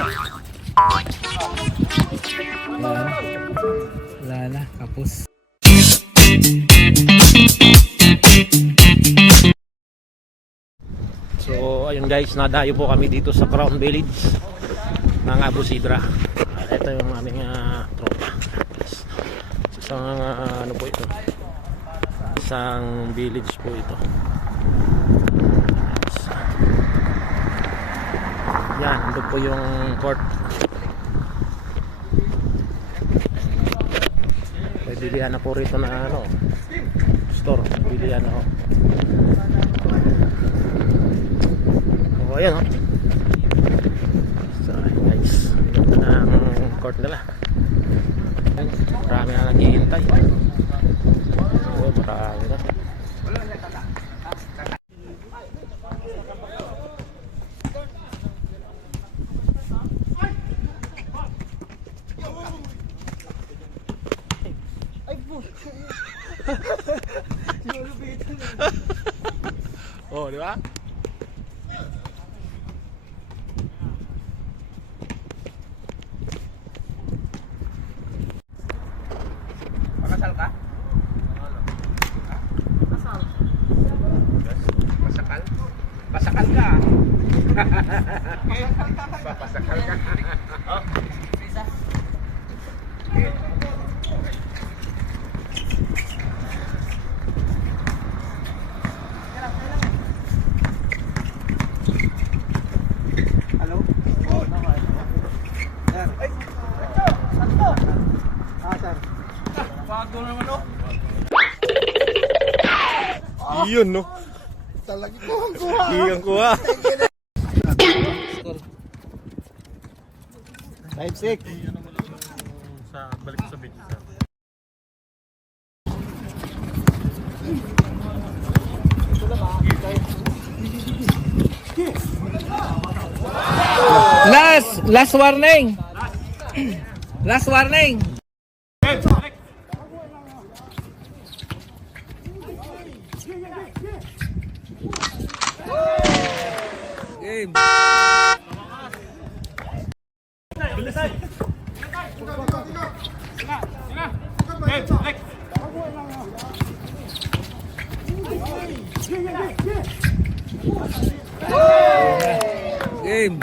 Wala na, kapos. So ayun guys, nadayo po kami dito sa Crown Village ng Abu Sidra. Ito yung aming tropa. Isang ano po ito? Isang village po ito. Yan, ito po yung court. May bilihan na po rito na ano, store. Bilihan na ho. O ayan ho. So guys, ito na ang court nila. Marami na naghihintay. O marami na. Oh, di ba? Pakasal ka? Pasal. Pasakal? Pasakal ka. Papasakal ka. Oh, visa. Iyon no. Talaga kuha. Iyon kuha. 5-6. Sa balik sa beach. Last warning. Last warning. Game. Game.